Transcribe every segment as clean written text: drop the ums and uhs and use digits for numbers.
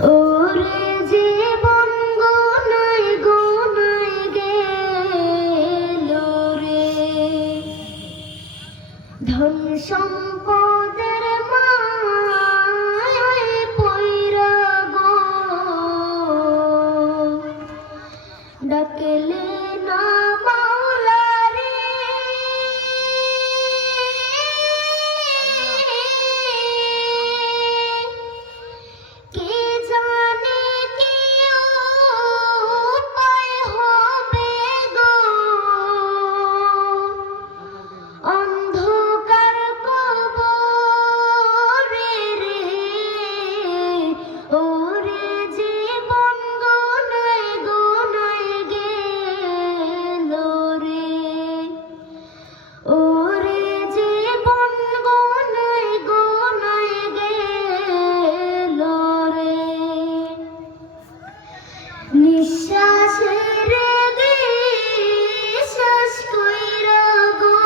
ওরে জীবন গোনায় গোনায় গেল রে, ধন সম্পদের মায়ায় পইরা গো, ডাকলে না মাওলা রে, কে জানে কি উপায় হবে গো, অন্ধকার কবরে রে, ওরে জীবন গোনায় গোনায় গেল রে, ওরে জীবন গোনায় গোনায় গেল রে, নিঃশ্বাসের বিশ্বাস কইরা গো,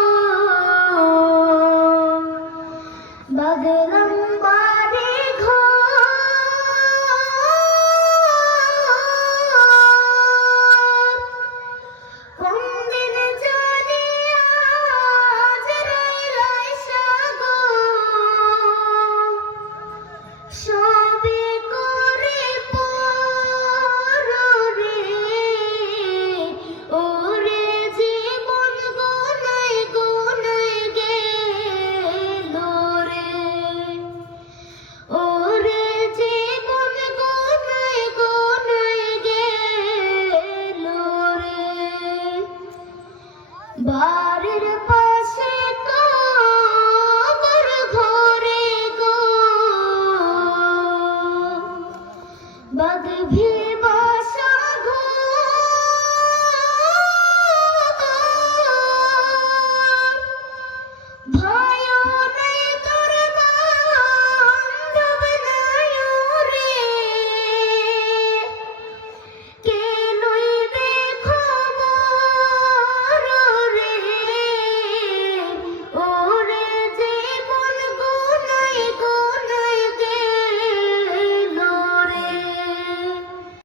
বাদলাম বাড়ি ঘর, কোন দিন জানি আজরাইল আইসা গো, সবে করে পর রে, ওরে জীবন গোনায় গোনায় গেল রে, ওরে জীবন গোনায় গোনায় গেল রে, বাড়ির পাশে কবর ঘরে গো, বাঘ